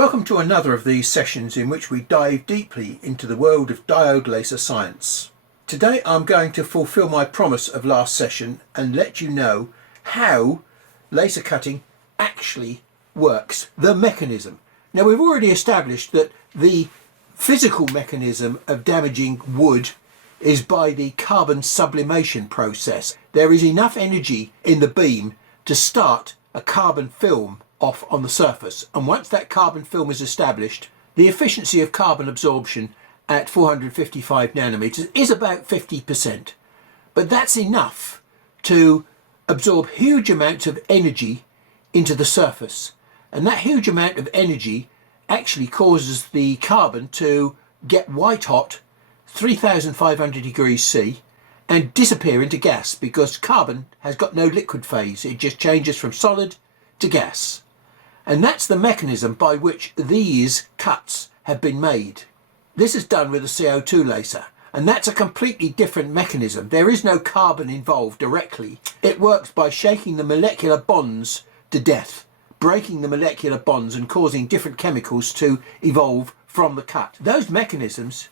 Welcome to another of these sessions in which we dive deeply into the world of diode laser science. Today I'm going to fulfill my promise of last session and let you know how laser cutting actually works, the mechanism. Now, we've already established that the physical mechanism of damaging wood is by the carbon sublimation process. There is enough energy in the beam to start a carbon film off on the surface, and once that carbon film is established, the efficiency of carbon absorption at 455 nanometers is about 50%. But that's enough to absorb huge amounts of energy into the surface, and that huge amount of energy actually causes the carbon to get white hot 3,500 degrees C and disappear into gas, because carbon has got no liquid phase. It just changes from solid to gas. And that's the mechanism by which these cuts have been made. This is done with a CO2 laser, and that's a completely different mechanism. There is no carbon involved directly. It works by shaking the molecular bonds to death, breaking the molecular bonds and causing different chemicals to evolve from the cut. Those mechanisms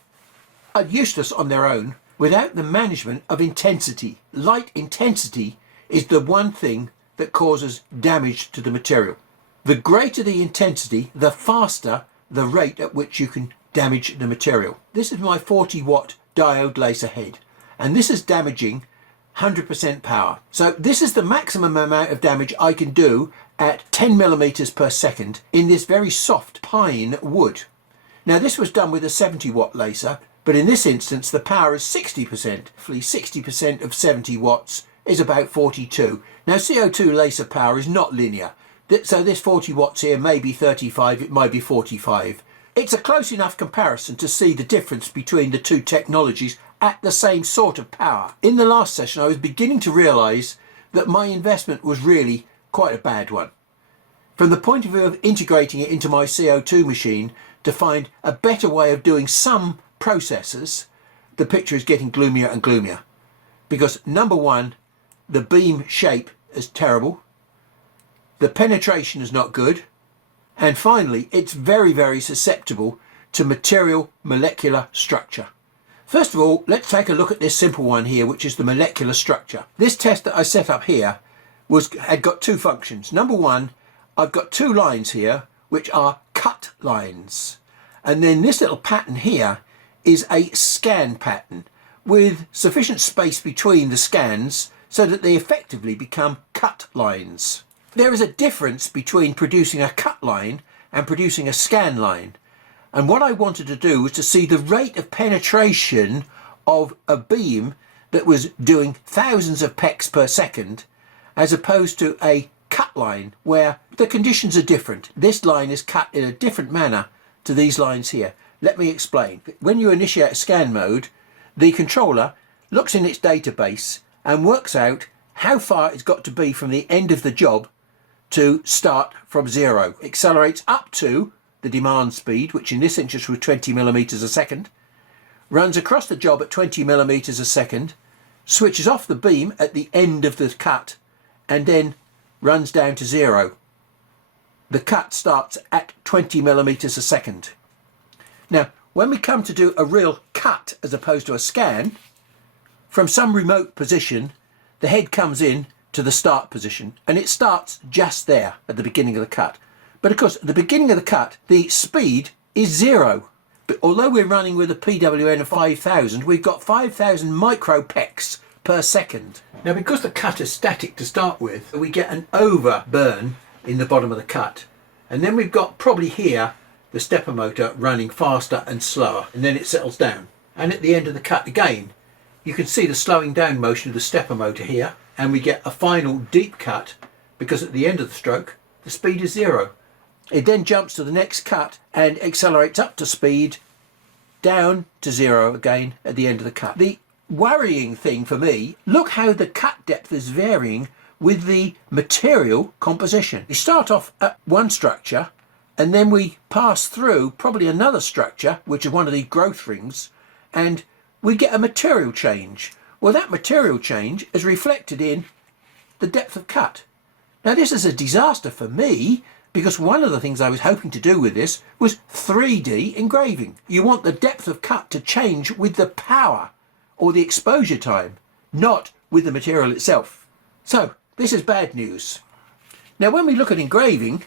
are useless on their own without the management of intensity. Light intensity is the one thing that causes damage to the material. The greater the intensity, the faster the rate at which you can damage the material. This is my 40 watt diode laser head, and this is damaging 100% power. So this is the maximum amount of damage I can do at 10 millimeters per second in this very soft pine wood. Now, this was done with a 70 watt laser, but in this instance the power is 60%. 60% of 70 watts is about 42. Now, CO2 laser power is not linear. So this 40 watts here may be 35, it might be 45. It's a close enough comparison to see the difference between the two technologies at the same sort of power. In the last session, I was beginning to realise that my investment was really quite a bad one. From the point of view of integrating it into my CO2 machine to find a better way of doing some processes, the picture is getting gloomier and gloomier. Because number one, the beam shape is terrible. The penetration is not good, and finally it's very, very susceptible to material molecular structure. First of all, let's take a look at this simple one here, which is the molecular structure. This test that I set up here had got two functions. Number one, I've got two lines here which are cut lines, and then this little pattern here is a scan pattern with sufficient space between the scans so that they effectively become cut lines. There is a difference between producing a cut line and producing a scan line. And what I wanted to do was to see the rate of penetration of a beam that was doing thousands of pecks per second, as opposed to a cut line where the conditions are different. This line is cut in a different manner to these lines here. Let me explain. When you initiate scan mode, the controller looks in its database and works out how far it's got to be from the end of the job to start from zero. Accelerates up to the demand speed, which in this instance was 20 millimeters a second, runs across the job at 20 millimeters a second, switches off the beam at the end of the cut, and then runs down to zero. The cut starts at 20 millimeters a second. Now, when we come to do a real cut as opposed to a scan, from some remote position, the head comes in to the start position, and it starts just there at the beginning of the cut. But of course, at the beginning of the cut, the speed is zero. But although we're running with a PWN of 5,000, we've got 5,000 micropecks per second. Now, because the cut is static to start with, we get an overburn in the bottom of the cut. And then we've got probably here the stepper motor running faster and slower, and then it settles down. And at the end of the cut again, you can see the slowing down motion of the stepper motor here, and we get a final deep cut, because at the end of the stroke the speed is zero. It then jumps to the next cut and accelerates up to speed, down to zero again at the end of the cut. The worrying thing for me, look how the cut depth is varying with the material composition. We start off at one structure, and then we pass through probably another structure, which is one of the growth rings, and we get a material change. Well, that material change is reflected in the depth of cut. Now, this is a disaster for me because one of the things I was hoping to do with this was 3D engraving. You want the depth of cut to change with the power or the exposure time, not with the material itself. So this is bad news. Now when we look at engraving,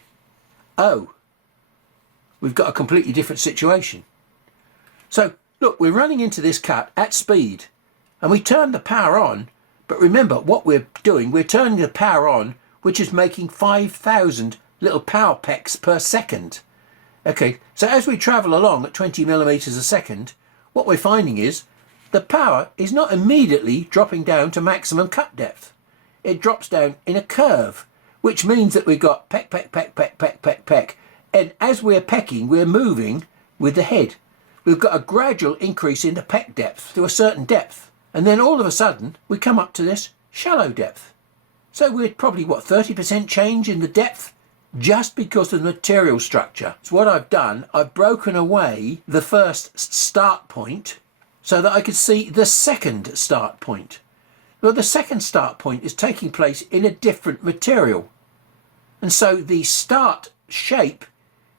we've got a completely different situation. So look, we're running into this cut at speed and we turn the power on, but remember what we're doing, we're turning the power on, which is making 5,000 little power pecks per second. Okay, so as we travel along at 20 millimeters a second, what we're finding is the power is not immediately dropping down to maximum cut depth. It drops down in a curve, which means that we've got peck, peck, peck, peck, peck, peck, peck. And as we're pecking, we're moving with the head. We've got a gradual increase in the peck depth to a certain depth. And then all of a sudden, we come up to this shallow depth. So we're probably, 30% change in the depth just because of the material structure. So what I've done, I've broken away the first start point so that I could see the second start point. Well, the second start point is taking place in a different material. And so the start shape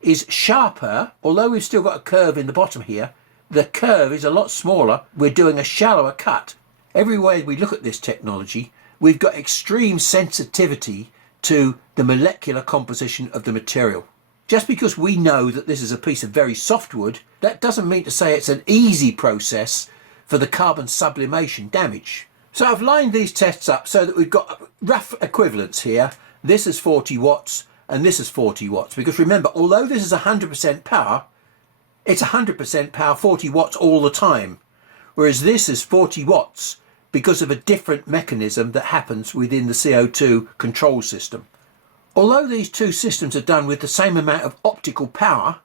is sharper, although we've still got a curve in the bottom here, the curve is a lot smaller. We're doing a shallower cut. Every way we look at this technology, we've got extreme sensitivity to the molecular composition of the material. Just because we know that this is a piece of very soft wood, that doesn't mean to say it's an easy process for the carbon sublimation damage. So I've lined these tests up so that we've got rough equivalents here. This is 40 watts and this is 40 watts. Because remember, although this is 100% power, it's 100% power, 40 watts all the time. Whereas this is 40 watts because of a different mechanism that happens within the CO2 control system. Although these two systems are done with the same amount of optical power,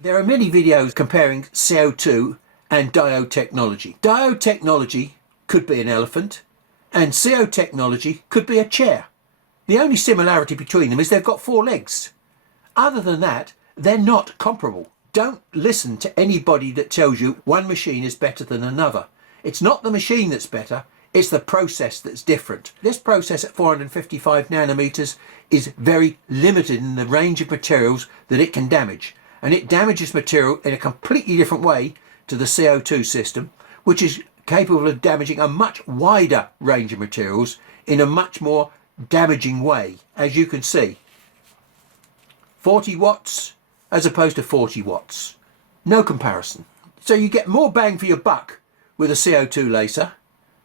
there are many videos comparing CO2 and diode technology. Diode technology could be an elephant and CO technology could be a chair. The only similarity between them is they've got 4 legs. Other than that, they're not comparable. Don't listen to anybody that tells you one machine is better than another. It's not the machine that's better, it's the process that's different. This process at 455 nanometers is very limited in the range of materials that it can damage. And it damages material in a completely different way to the CO2 system, which is capable of damaging a much wider range of materials in a much more damaging way, as you can see. 40 watts as opposed to 40 watts. No comparison. So you get more bang for your buck with a CO2 laser,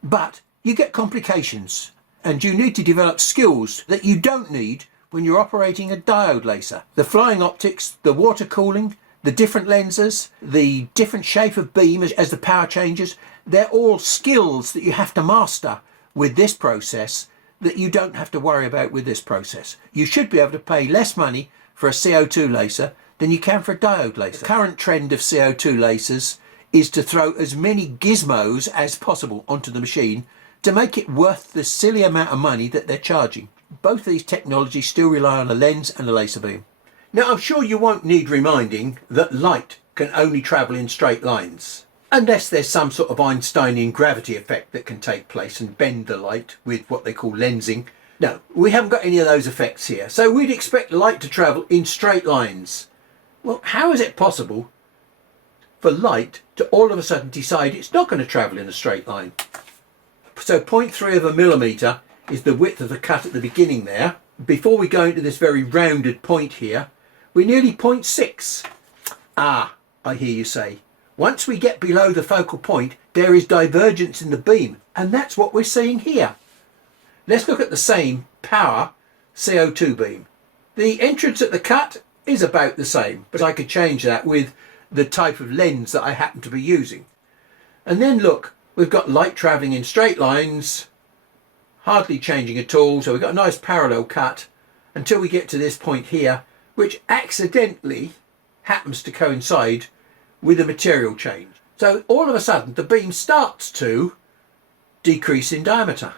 but you get complications and you need to develop skills that you don't need when you're operating a diode laser. The flying optics, the water cooling, the different lenses, the different shape of beam as the power changes, they're all skills that you have to master with this process that you don't have to worry about with this process. You should be able to pay less money for a CO2 laser than you can for a diode laser. The current trend of CO2 lasers is to throw as many gizmos as possible onto the machine to make it worth the silly amount of money that they're charging. Both these technologies still rely on a lens and a laser beam. Now I'm sure you won't need reminding that light can only travel in straight lines, unless there's some sort of Einsteinian gravity effect that can take place and bend the light with what they call lensing. No, we haven't got any of those effects here, so we'd expect light to travel in straight lines. Well, how is it possible for light to all of a sudden decide it's not going to travel in a straight line? So 0.3 of a millimetre is the width of the cut at the beginning there. Before we go into this very rounded point here, we're nearly 0.6. Ah, I hear you say. Once we get below the focal point, there is divergence in the beam, and that's what we're seeing here. Let's look at the same power CO2 beam. The entrance at the cut is about the same, but I could change that with the type of lens that I happen to be using. And then look, we've got light travelling in straight lines, hardly changing at all, so we've got a nice parallel cut until we get to this point here, which accidentally happens to coincide with a material change. So all of a sudden the beam starts to decrease in diameter,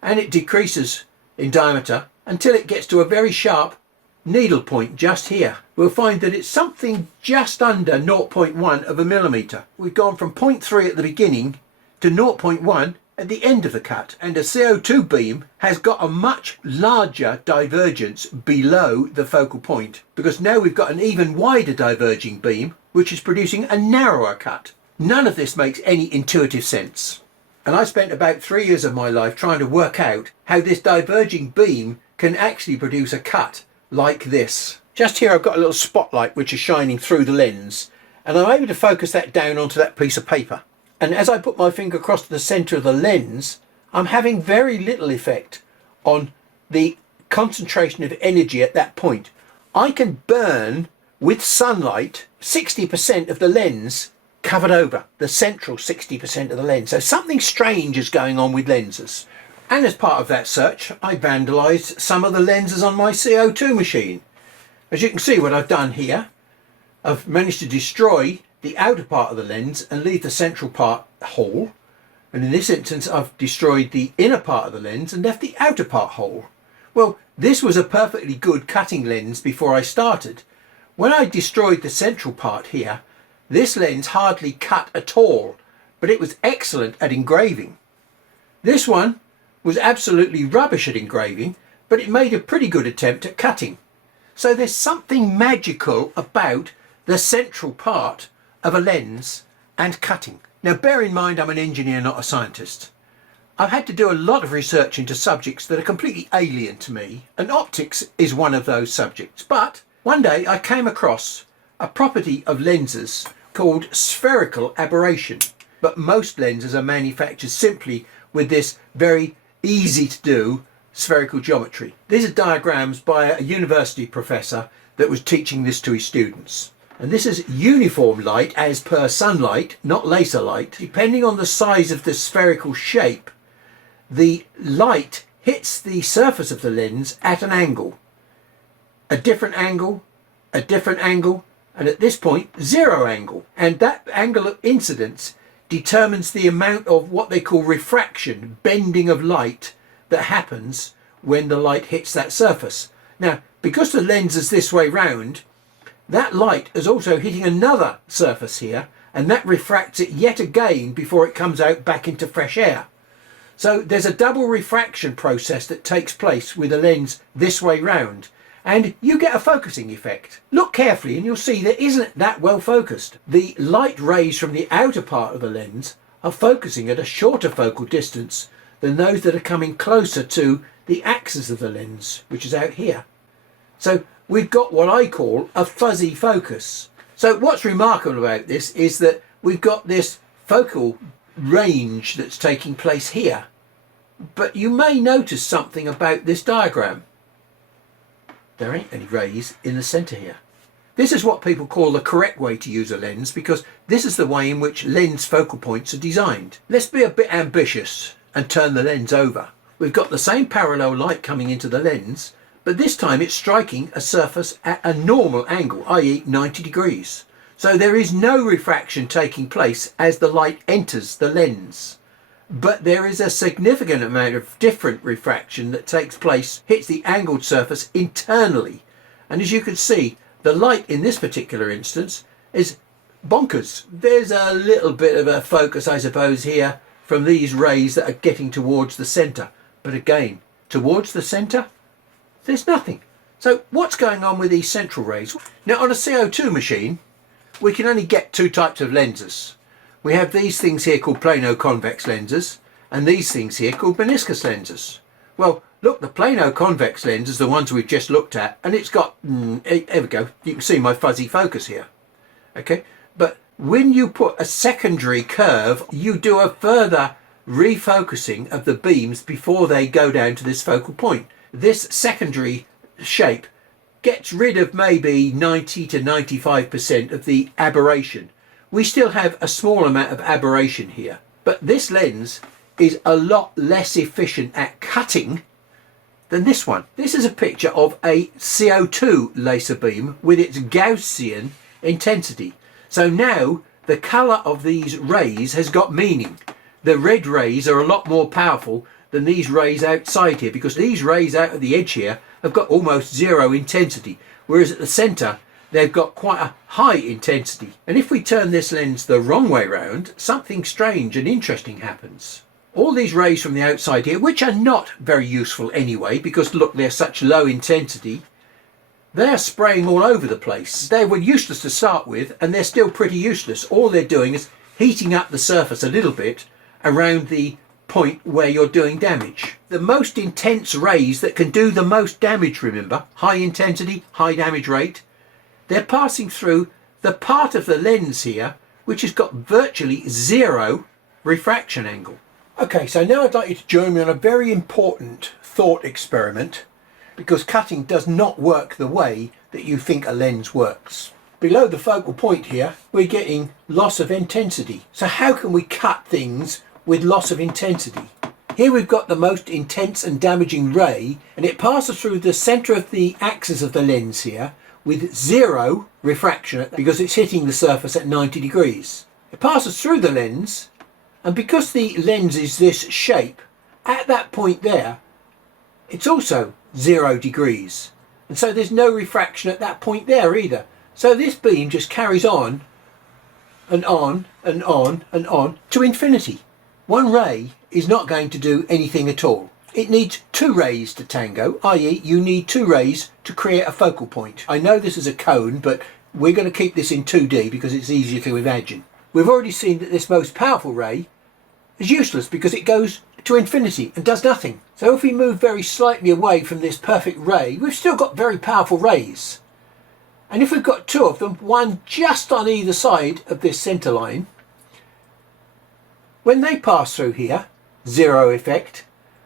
and it decreases in diameter until it gets to a very sharp needle point just here. We'll find that it's something just under 0.1 of a millimetre. We've gone from 0.3 at the beginning to 0.1 at the end of the cut, and a CO2 beam has got a much larger divergence below the focal point, because now we've got an even wider diverging beam which is producing a narrower cut. None of this makes any intuitive sense, and I spent about 3 years of my life trying to work out how this diverging beam can actually produce a cut like this. Just here I've got a little spotlight which is shining through the lens, and I'm able to focus that down onto that piece of paper. And as I put my finger across to the centre of the lens, I'm having very little effect on the concentration of energy at that point. I can burn with sunlight 60% of the lens covered over, the central 60% of the lens. So something strange is going on with lenses. And as part of that search, I vandalised some of the lenses on my CO2 machine. As you can see what I've done here, I've managed to destroy the outer part of the lens and leave the central part whole, and in this instance I've destroyed the inner part of the lens and left the outer part whole. Well, this was a perfectly good cutting lens before I started. When I destroyed the central part here, this lens hardly cut at all, but it was excellent at engraving. This one was absolutely rubbish at engraving, but it made a pretty good attempt at cutting. So there's something magical about the central part of a lens and cutting. Now bear in mind I'm an engineer, not a scientist. I've had to do a lot of research into subjects that are completely alien to me, and optics is one of those subjects. But one day I came across a property of lenses called spherical aberration. But most lenses are manufactured simply with this very easy to do spherical geometry. These are diagrams by a university professor that was teaching this to his students. And this is uniform light as per sunlight, not laser light. Depending on the size of the spherical shape, the light hits the surface of the lens at an angle. A different angle, and at this point, zero angle. And that angle of incidence determines the amount of what they call refraction, bending of light, that happens when the light hits that surface. Now, because the lens is this way round, that light is also hitting another surface here, and that refracts it yet again before it comes out back into fresh air. So there's a double refraction process that takes place with a lens this way round, and you get a focusing effect. Look carefully and you'll see that isn't that well focused. The light rays from the outer part of the lens are focusing at a shorter focal distance than those that are coming closer to the axis of the lens, which is out here. So we've got what I call a fuzzy focus. So what's remarkable about this is that we've got this focal range that's taking place here. But you may notice something about this diagram. There ain't any rays in the centre here. This is what people call the correct way to use a lens, because this is the way in which lens focal points are designed. Let's be a bit ambitious and turn the lens over. We've got the same parallel light coming into the lens, but this time it's striking a surface at a normal angle, i.e. 90 degrees. So there is no refraction taking place as the light enters the lens. But there is a significant amount of different refraction that takes place, hits the angled surface internally. And as you can see, the light in this particular instance is bonkers. There's a little bit of a focus, I suppose, here from these rays that are getting towards the centre. But again, towards the centre, there's nothing. So what's going on with these central rays? Now on a CO2 machine, we can only get two types of lenses. We have these things here called plano-convex lenses, and these things here called meniscus lenses. Well, look, the plano-convex lens is the ones we've just looked at, and it's got, there we go, you can see my fuzzy focus here. Okay, but when you put a secondary curve, you do a further refocusing of the beams before they go down to this focal point. This secondary shape gets rid of maybe 90 to 95% of the aberration. We still have a small amount of aberration here, but this lens is a lot less efficient at cutting than this one. This is a picture of a CO2 laser beam with its Gaussian intensity. So now the colour of these rays has got meaning. The red rays are a lot more powerful than these rays outside here, because these rays out of the edge here have got almost zero intensity, whereas at the centre they've got quite a high intensity. And if we turn this lens the wrong way round, something strange and interesting happens. All these rays from the outside here, which are not very useful anyway, because look, they're such low intensity, they're spraying all over the place. They were useless to start with, and they're still pretty useless. All they're doing is heating up the surface a little bit around the point where you're doing damage. The most intense rays that can do the most damage, remember, high intensity, high damage rate, they're passing through the part of the lens here which has got virtually zero refraction angle. Okay, so now I'd like you to join me on a very important thought experiment, because cutting does not work the way that you think a lens works. Below the focal point here, we're getting loss of intensity. So how can we cut things with loss of intensity? Here we've got the most intense and damaging ray, and it passes through the center of the axis of the lens here with zero refraction because it's hitting the surface at 90 degrees. It passes through the lens, and because the lens is this shape, at that point there, it's also 0 degrees. And so there's no refraction at that point there either. So this beam just carries on and on and on and on to infinity. One ray is not going to do anything at all. It needs two rays to tango, i.e. you need two rays to create a focal point. I know this is a cone, but we're going to keep this in 2D because it's easier to imagine. We've already seen that this most powerful ray is useless because it goes to infinity and does nothing. So if we move very slightly away from this perfect ray, we've still got very powerful rays. And if we've got two of them, one just on either side of this center line, when they pass through here, zero effect.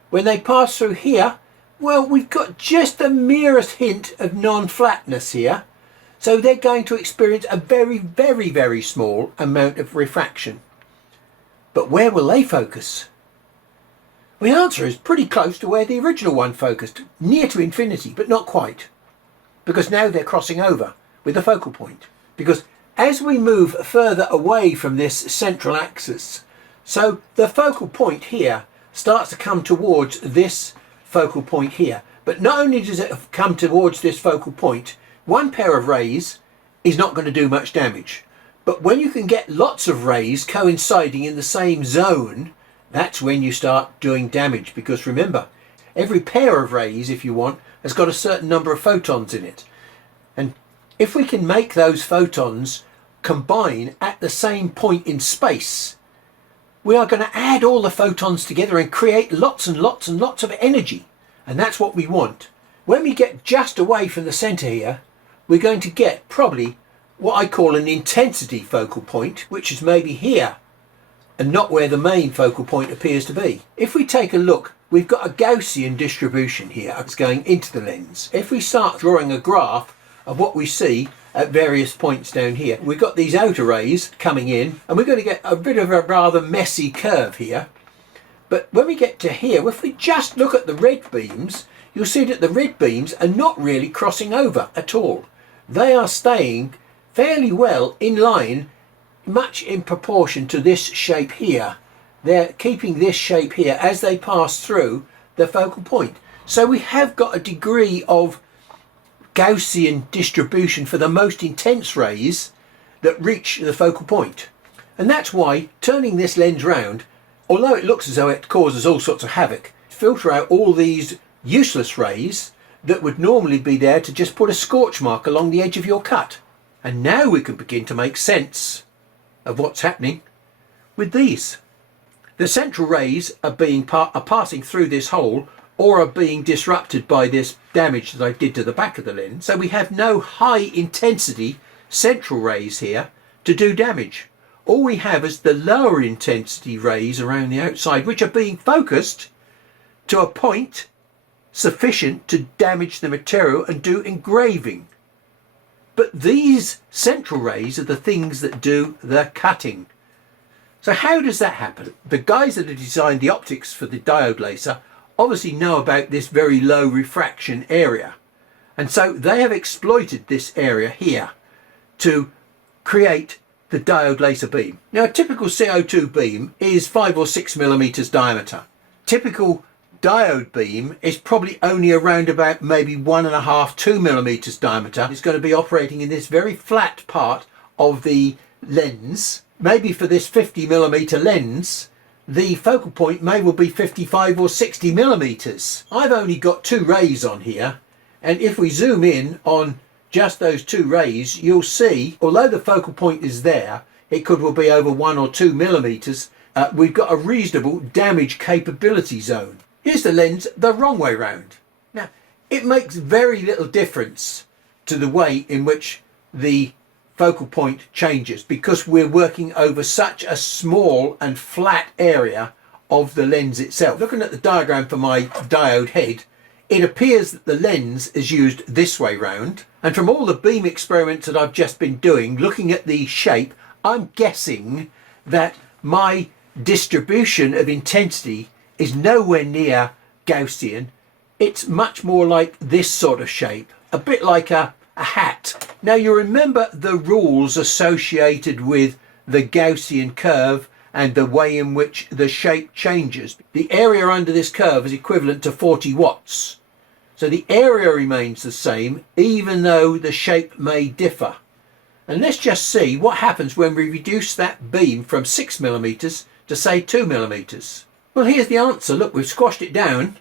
When they pass through here, well, we've got just the merest hint of non-flatness here. So they're going to experience a very, very, very small amount of refraction. But where will they focus? Well, the answer is pretty close to where the original one focused, near to infinity, but not quite. Because now they're crossing over with the focal point. Because as we move further away from this central axis, so the focal point here starts to come towards this focal point here. But not only does it come towards this focal point, one pair of rays is not going to do much damage. But when you can get lots of rays coinciding in the same zone, that's when you start doing damage. Because remember, every pair of rays, if you want, has got a certain number of photons in it. And if we can make those photons combine at the same point in space, we are going to add all the photons together and create lots and lots and lots of energy. And that's what we want. When we get just away from the center here, we're going to get probably what I call an intensity focal point, which is maybe here and not where the main focal point appears to be. If we take a look, we've got a Gaussian distribution here that's going into the lens. If we start drawing a graph of what we see at various points down here, we've got these outer rays coming in, and we're going to get a bit of a rather messy curve here. But when we get to here, if we just look at the red beams, you'll see that the red beams are not really crossing over at all. They are staying fairly well in line, much in proportion to this shape here. They're keeping this shape here as they pass through the focal point. So we have got a degree of Gaussian distribution for the most intense rays that reach the focal point. And that's why turning this lens round, although it looks as though it causes all sorts of havoc, filter out all these useless rays that would normally be there to just put a scorch mark along the edge of your cut. And now we can begin to make sense of what's happening with these. The central rays are passing through this hole, or are being disrupted by this damage that I did to the back of the lens. So we have no high intensity central rays here to do damage. All we have is the lower intensity rays around the outside, which are being focused to a point sufficient to damage the material and do engraving. But these central rays are the things that do the cutting. So how does that happen? The guys that have designed the optics for the diode laser obviously know about this very low refraction area, and so they have exploited this area here to create the diode laser beam. Now a typical CO2 beam is 5 or 6 millimeters diameter. Typical diode beam is probably only around about maybe 1.5 to 2 millimeters diameter. It's going to be operating in this very flat part of the lens. Maybe for this 50 millimeter lens, the focal point may well be 55 or 60 millimeters. I've only got two rays on here, and if we zoom in on just those two rays, you'll see, although the focal point is there, it could well be over 1 or 2 millimeters. We've got a reasonable damage capability zone. Here's the lens the wrong way round. Now, it makes very little difference to the way in which the focal point changes, because we're working over such a small and flat area of the lens itself. Looking at the diagram for my diode head, it appears that the lens is used this way round, and from all the beam experiments that I've just been doing, looking at the shape, I'm guessing that my distribution of intensity is nowhere near Gaussian. It's much more like this sort of shape, a bit like a hat. Now you remember the rules associated with the Gaussian curve and the way in which the shape changes. The area under this curve is equivalent to 40 watts. So the area remains the same even though the shape may differ. And let's just see what happens when we reduce that beam from 6 millimeters to say 2 millimeters. Well, here's the answer. Look, we've squashed it down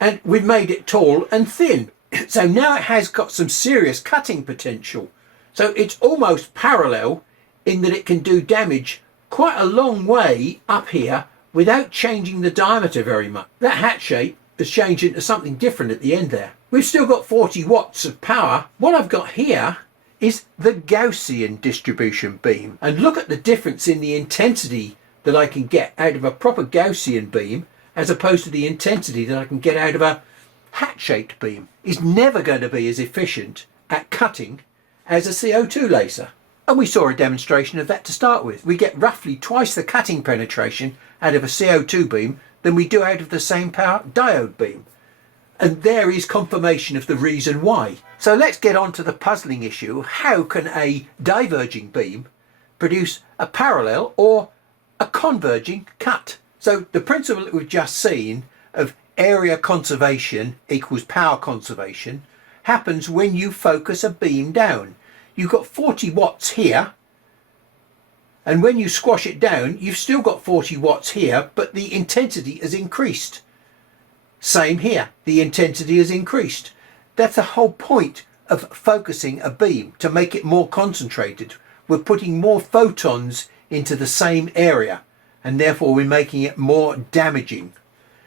and we've made it tall and thin. So now it has got some serious cutting potential. So it's almost parallel in that it can do damage quite a long way up here without changing the diameter very much. That hat shape has changed into something different at the end there. We've still got 40 watts of power. What I've got here is the Gaussian distribution beam. And look at the difference in the intensity that I can get out of a proper Gaussian beam as opposed to the intensity that I can get out of a hat-shaped beam. Is never going to be as efficient at cutting as a CO2 laser. And we saw a demonstration of that to start with. We get roughly twice the cutting penetration out of a CO2 beam than we do out of the same power diode beam. And there is confirmation of the reason why. So let's get on to the puzzling issue. How can a diverging beam produce a parallel or a converging cut? So the principle that we've just seen of area conservation equals power conservation happens when you focus a beam down. You've got 40 watts here, and when you squash it down, you've still got 40 watts here, but the intensity has increased. Same here, the intensity has increased. That's the whole point of focusing a beam, to make it more concentrated. We're putting more photons into the same area, and therefore we're making it more damaging.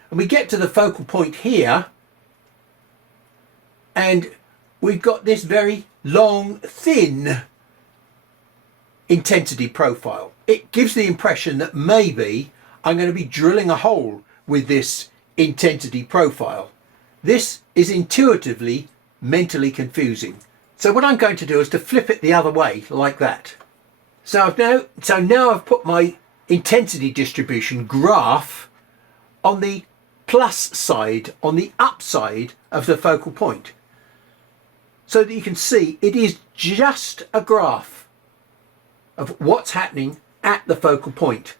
And we get to the focal point here, and we've got this very long, thin intensity profile. It gives the impression that maybe I'm going to be drilling a hole with this intensity profile. This is intuitively mentally confusing. So what I'm going to do is to flip it the other way, like that. So now I've put my intensity distribution graph on the plus side, on the upside of the focal point, so that you can see it is just a graph of what's happening at the focal point.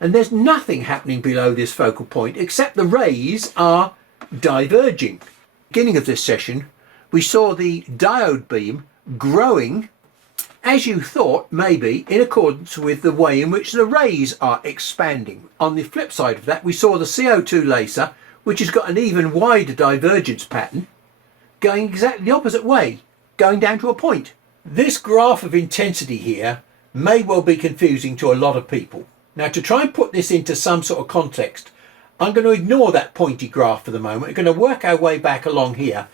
And there's nothing happening below this focal point except the rays are diverging. Beginning of this session, we saw the diode beam growing, as you thought, maybe in accordance with the way in which the rays are expanding. On the flip side of that, we saw the CO2 laser, which has got an even wider divergence pattern, going exactly the opposite way, going down to a point. This graph of intensity here may well be confusing to a lot of people. Now, to try and put this into some sort of context, I'm going to ignore that pointy graph for the moment. We're going to work our way back along here,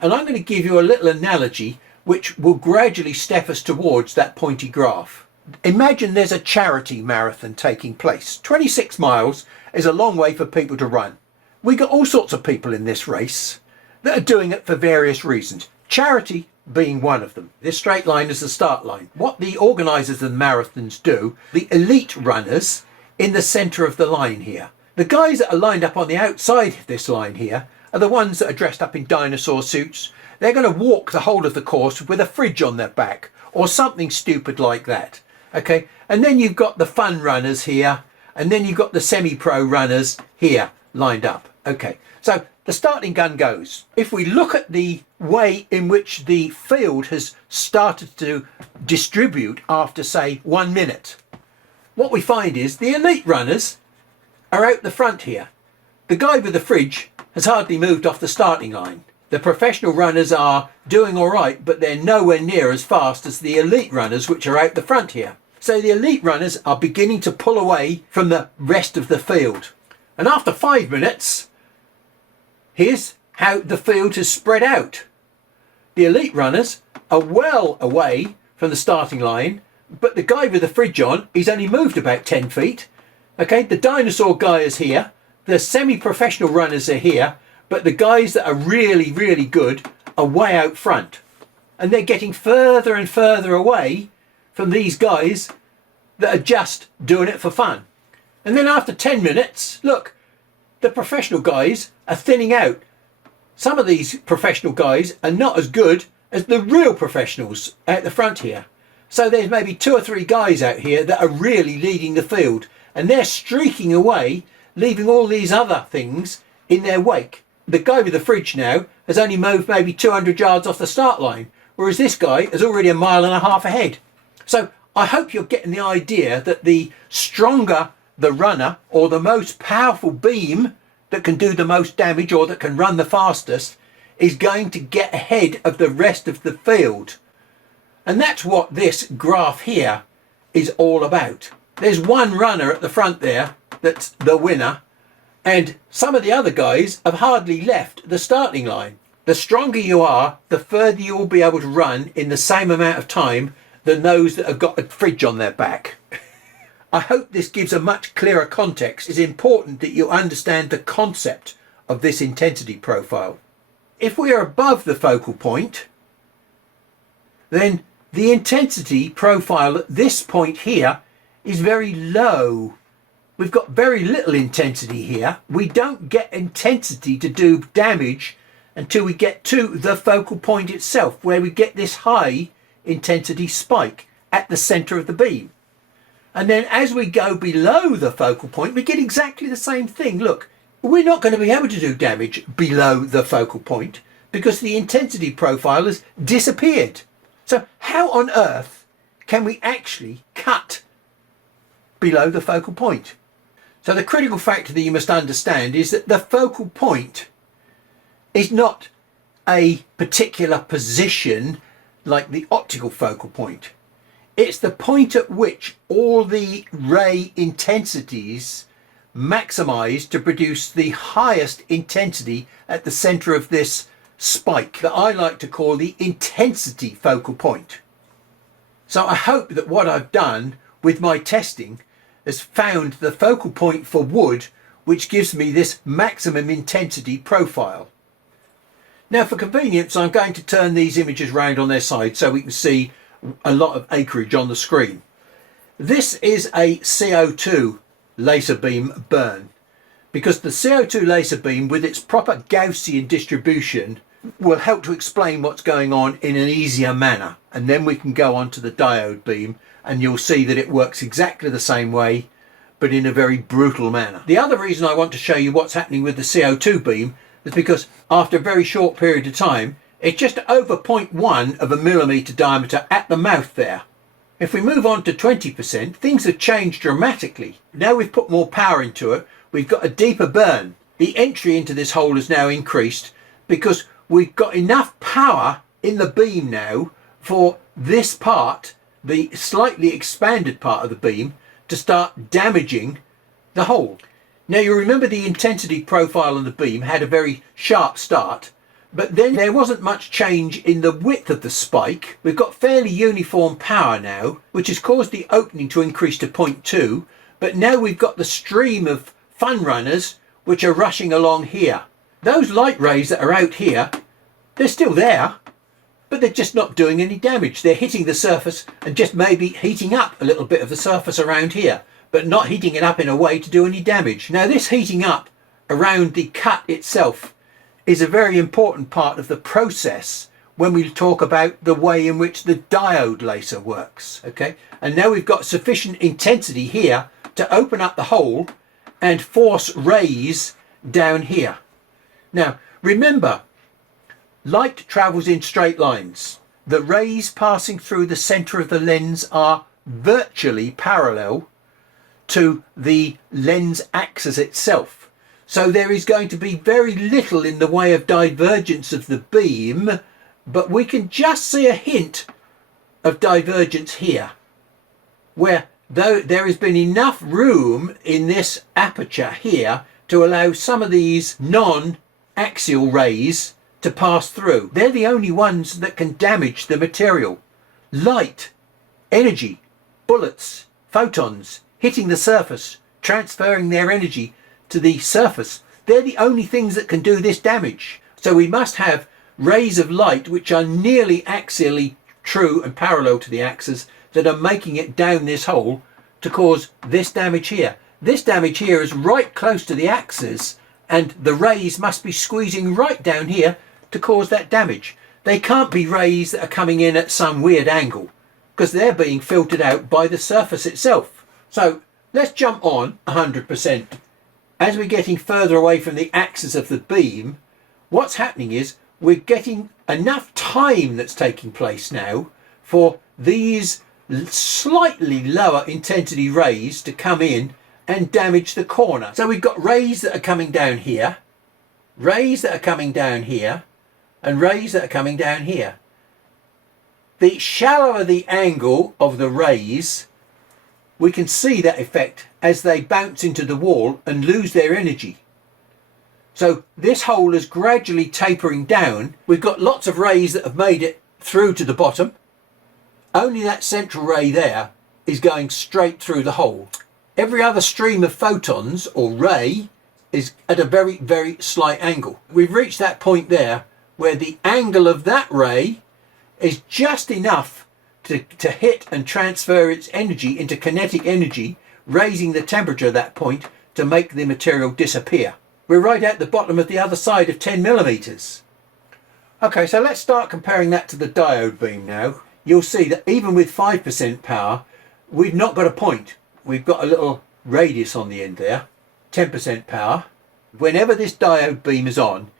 and I'm going to give you a little analogy which will gradually step us towards that pointy graph. Imagine there's a charity marathon taking place. 26 miles is a long way for people to run. We got all sorts of people in this race that are doing it for various reasons. Charity being one of them. This straight line is the start line. What the organisers of the marathons do, the elite runners in the centre of the line here. The guys that are lined up on the outside of this line here are the ones that are dressed up in dinosaur suits. They're going to walk the whole of the course with a fridge on their back or something stupid like that. Okay, and then you've got the fun runners here, and then you've got the semi-pro runners here lined up. Okay, so the starting gun goes. If we look at the way in which the field has started to distribute after, say, 1 minute, what we find is the elite runners are out the front here. The guy with the fridge has hardly moved off the starting line. The professional runners are doing all right, but they're nowhere near as fast as the elite runners, which are out the front here. So the elite runners are beginning to pull away from the rest of the field. And after 5 minutes, here's how the field has spread out. The elite runners are well away from the starting line, but the guy with the fridge on, he's only moved about 10 feet. Okay, the dinosaur guy is here. The semi-professional runners are here, but the guys that are really, really good are way out front. And they're getting further and further away from these guys that are just doing it for fun. And then after 10 minutes, look, the professional guys are thinning out. Some of these professional guys are not as good as the real professionals out the front here. So there's maybe 2 or 3 guys out here that are really leading the field, and they're streaking away, leaving all these other things in their wake. The guy with the fridge now has only moved maybe 200 yards off the start line, whereas this guy is already 1.5 miles ahead. So I hope you're getting the idea that the stronger the runner, or the most powerful beam that can do the most damage or that can run the fastest, is going to get ahead of the rest of the field. And that's what this graph here is all about. There's one runner at the front there that's the winner, and some of the other guys have hardly left the starting line. The stronger you are, the further you'll be able to run in the same amount of time than those that have got a fridge on their back. I hope this gives a much clearer context. It's important that you understand the concept of this intensity profile. If we are above the focal point, then the intensity profile at this point here is very low. We've got very little intensity here. We don't get intensity to do damage until we get to the focal point itself, where we get this high intensity spike at the center of the beam. And then as we go below the focal point, we get exactly the same thing. Look, we're not going to be able to do damage below the focal point because the intensity profile has disappeared. So how on earth can we actually cut below the focal point? So the critical factor that you must understand is that the focal point is not a particular position like the optical focal point. It's the point at which all the ray intensities maximize to produce the highest intensity at the center of this spike that I like to call the intensity focal point. So I hope that what I've done with my testing has found the focal point for wood, which gives me this maximum intensity profile. Now for convenience, I'm going to turn these images round on their side so we can see a lot of acreage on the screen. This is a CO2 laser beam burn, because the CO2 laser beam with its proper Gaussian distribution will help to explain what's going on in an easier manner, and then we can go on to the diode beam and you'll see that it works exactly the same way but in a very brutal manner. The other reason I want to show you what's happening with the CO2 beam is because after a very short period of time it's just over 0.1 of a millimeter diameter at the mouth there. If we move on to 20%, things have changed dramatically. Now we've put more power into it, we've got a deeper burn. The entry into this hole has now increased because we've got enough power in the beam now for this part, the slightly expanded part of the beam, to start damaging the hole. Now you remember the intensity profile of the beam had a very sharp start, but then there wasn't much change in the width of the spike. We've got fairly uniform power now, which has caused the opening to increase to 0.2, but now we've got the stream of fun runners which are rushing along here. Those light rays that are out here, they're still there, but they're just not doing any damage. They're hitting the surface and just maybe heating up a little bit of the surface around here, but not heating it up in a way to do any damage. Now this heating up around the cut itself is a very important part of the process when we talk about the way in which the diode laser works. Okay, and now we've got sufficient intensity here to open up the hole and force rays down here. Now remember, light travels in straight lines. The rays passing through the center of the lens are virtually parallel to the lens axis itself. So there is going to be very little in the way of divergence of the beam, but we can just see a hint of divergence here, where though there has been enough room in this aperture here to allow some of these non-axial rays to pass through. They're the only ones that can damage the material. Light, energy, bullets, photons hitting the surface, transferring their energy to the surface. They're the only things that can do this damage. So we must have rays of light which are nearly axially true and parallel to the axis that are making it down this hole to cause this damage here. This damage here is right close to the axis, and the rays must be squeezing right down here to cause that damage. They can't be rays that are coming in at some weird angle, because they're being filtered out by the surface itself. So let's jump on 100%. As we're getting further away from the axis of the beam, what's happening is we're getting enough time that's taking place now for these slightly lower intensity rays to come in and damage the corner. So we've got rays that are coming down here, rays that are coming down here, and rays that are coming down here. The shallower the angle of the rays, we can see that effect as they bounce into the wall and lose their energy. So this hole is gradually tapering down. We've got lots of rays that have made it through to the bottom. Only that central ray there is going straight through the hole. Every other stream of photons or ray is at a very, very slight angle. We've reached that point there where the angle of that ray is just enough to hit and transfer its energy into kinetic energy, raising the temperature at that point to make the material disappear. We're right at the bottom of the other side of 10 millimeters. Okay, so let's start comparing that to the diode beam now. You'll see that even with 5% power, we've not got a point. We've got a little radius on the end there. 10% power. Whenever this diode beam is on,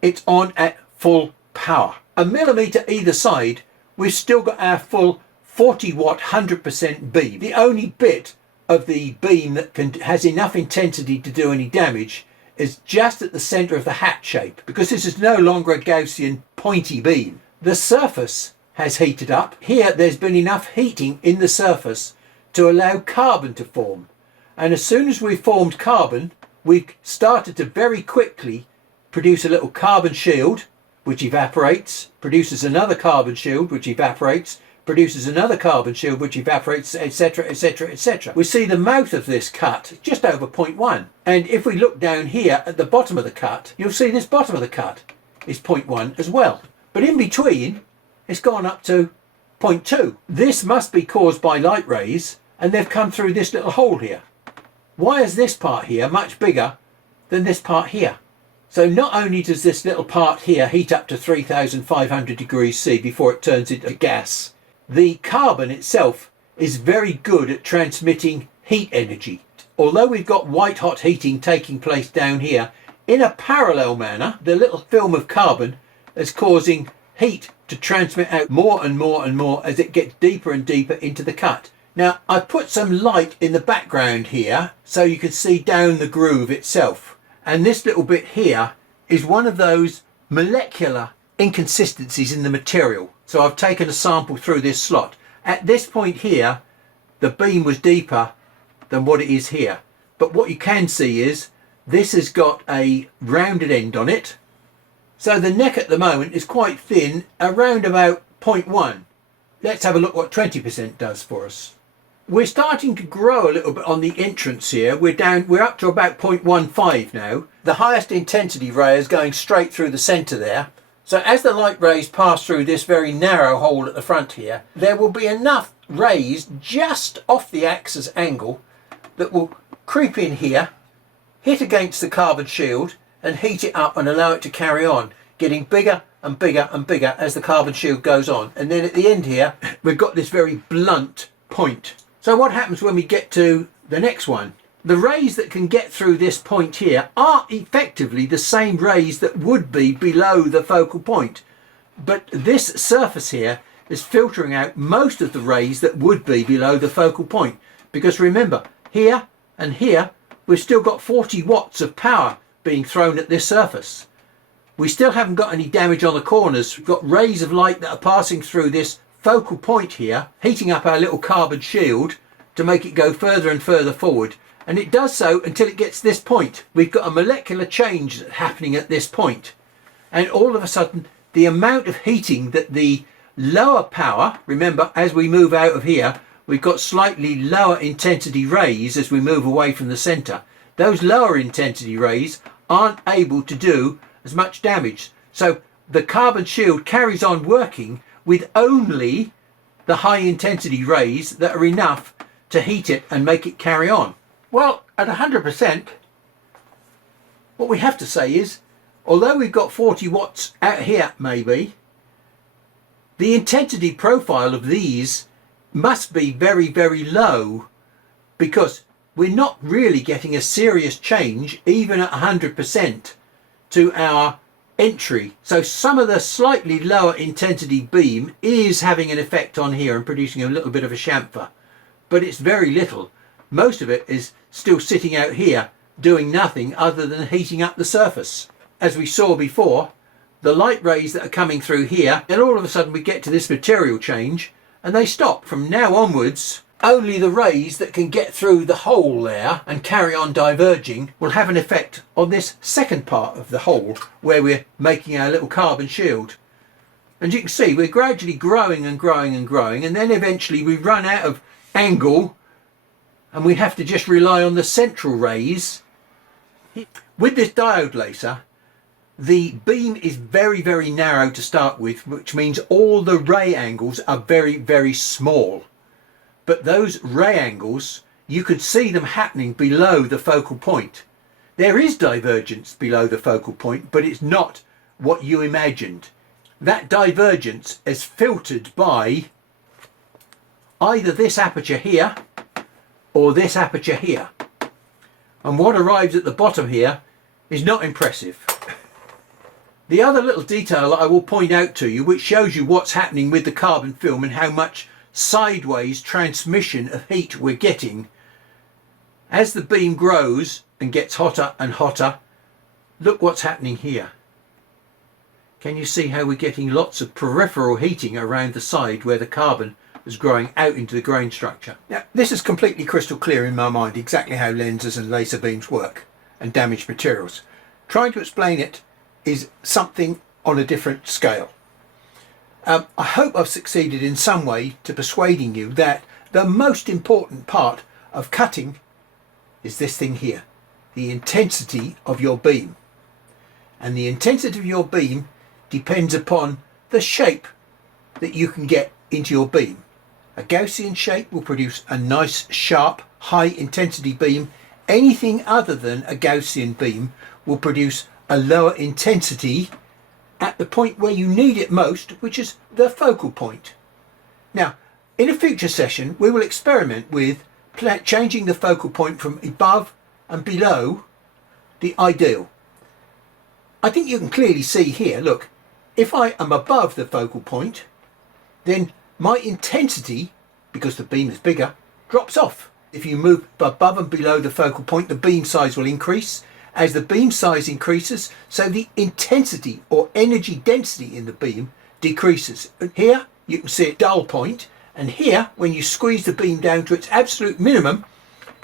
it's on at full power. A millimeter either side, we've still got our full 40 watt 100% beam. The only bit of the beam that has enough intensity to do any damage is just at the center of the hat shape, because this is no longer a Gaussian pointy beam. The surface has heated up. Here there's been enough heating in the surface to allow carbon to form, and as soon as we've formed carbon, we've started to very quickly produce a little carbon shield which evaporates, produces another carbon shield which evaporates, produces another carbon shield which evaporates, etc, etc, etc. We see the mouth of this cut just over 0.1, and if we look down here at the bottom of the cut, you'll see this bottom of the cut is 0.1 as well, but in between it's gone up to 0.2. This must be caused by light rays, and they've come through this little hole here. Why is this part here much bigger than this part here? So not only does this little part here heat up to 3,500 degrees C before it turns into gas, the carbon itself is very good at transmitting heat energy. Although we've got white hot heating taking place down here, in a parallel manner, the little film of carbon is causing heat to transmit out more and more and more as it gets deeper and deeper into the cut. Now I've put some light in the background here so you can see down the groove itself, and this little bit here is one of those molecular inconsistencies in the material. So I've taken a sample through this slot. At this point here the beam was deeper than what it is here, but what you can see is this has got a rounded end on it. So the neck at the moment is quite thin, around about 0.1. Let's have a look what 20% does for us. We're starting to grow a little bit on the entrance here. We're up to about 0.15 now. The highest intensity ray is going straight through the center there. So as the light rays pass through this very narrow hole at the front here, there will be enough rays just off the axis angle that will creep in here, hit against the carbon shield, and heat it up and allow it to carry on, getting bigger and bigger and bigger as the carbon shield goes on. And then at the end here, we've got this very blunt point. So what happens when we get to the next one? The rays that can get through this point here are effectively the same rays that would be below the focal point. But this surface here is filtering out most of the rays that would be below the focal point. Because remember, here and here we've still got 40 watts of power being thrown at this surface. We still haven't got any damage on the corners. We've got rays of light that are passing through this focal point here, heating up our little carbon shield to make it go further and further forward. And it does so until it gets this point. We've got a molecular change happening at this point. And all of a sudden, the amount of heating that the lower power, remember, as we move out of here, we've got slightly lower intensity rays as we move away from the center. Those lower intensity rays aren't able to do as much damage. So the carbon shield carries on working with only the high intensity rays that are enough to heat it and make it carry on. Well, at 100%, what we have to say is, although we've got 40 watts out here maybe, the intensity profile of these must be very, very low, because we're not really getting a serious change even at 100% to our entry. So some of the slightly lower intensity beam is having an effect on here and producing a little bit of a chamfer, but it's very little. Most of it is still sitting out here doing nothing other than heating up the surface. As we saw before, the light rays that are coming through here, and all of a sudden we get to this material change and they stop. From now onwards, only the rays that can get through the hole there and carry on diverging will have an effect on this second part of the hole where we're making our little carbon shield. And you can see we're gradually growing and growing and growing, and then eventually we run out of angle and we have to just rely on the central rays. With this diode laser, the beam is very, very narrow to start with, which means all the ray angles are very, very small. But those ray angles, you could see them happening below the focal point. There is divergence below the focal point, but it's not what you imagined. That divergence is filtered by either this aperture here or this aperture here. And what arrives at the bottom here is not impressive. The other little detail that I will point out to you, which shows you what's happening with the carbon film and how much sideways transmission of heat we're getting as the beam grows and gets hotter and hotter. Look what's happening here. Can you see how we're getting lots of peripheral heating around the side where the carbon is growing out into the grain structure? Now, this is completely crystal clear in my mind exactly how lenses and laser beams work and damaged materials. Trying to explain it is something on a different scale. I hope I've succeeded in some way to persuading you that the most important part of cutting is this thing here, the intensity of your beam. And the intensity of your beam depends upon the shape that you can get into your beam. A Gaussian shape will produce a nice, sharp, high intensity beam. Anything other than a Gaussian beam will produce a lower intensity at the point where you need it most, which is the focal point. Now, in a future session, we will experiment with changing the focal point from above and below the ideal. I think you can clearly see here, look, if I am above the focal point, then my intensity, because the beam is bigger, drops off. If you move above and below the focal point, the beam size will increase. As the beam size increases, so the intensity or energy density in the beam decreases. And here you can see a dull point, and here when you squeeze the beam down to its absolute minimum,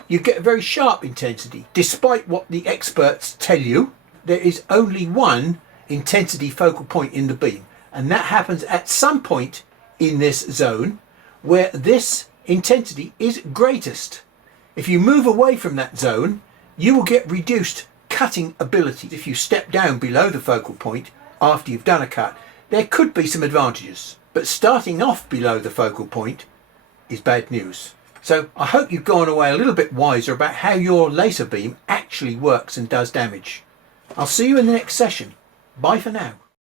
you get a very sharp intensity. Despite what the experts tell you, there is only one intensity focal point in the beam, and that happens at some point in this zone where this intensity is greatest. If you move away from that zone, you will get reduced cutting ability. If you step down below the focal point after you've done a cut, there could be some advantages, but starting off below the focal point is bad news. So I hope you've gone away a little bit wiser about how your laser beam actually works and does damage. I'll see you in the next session. Bye for now.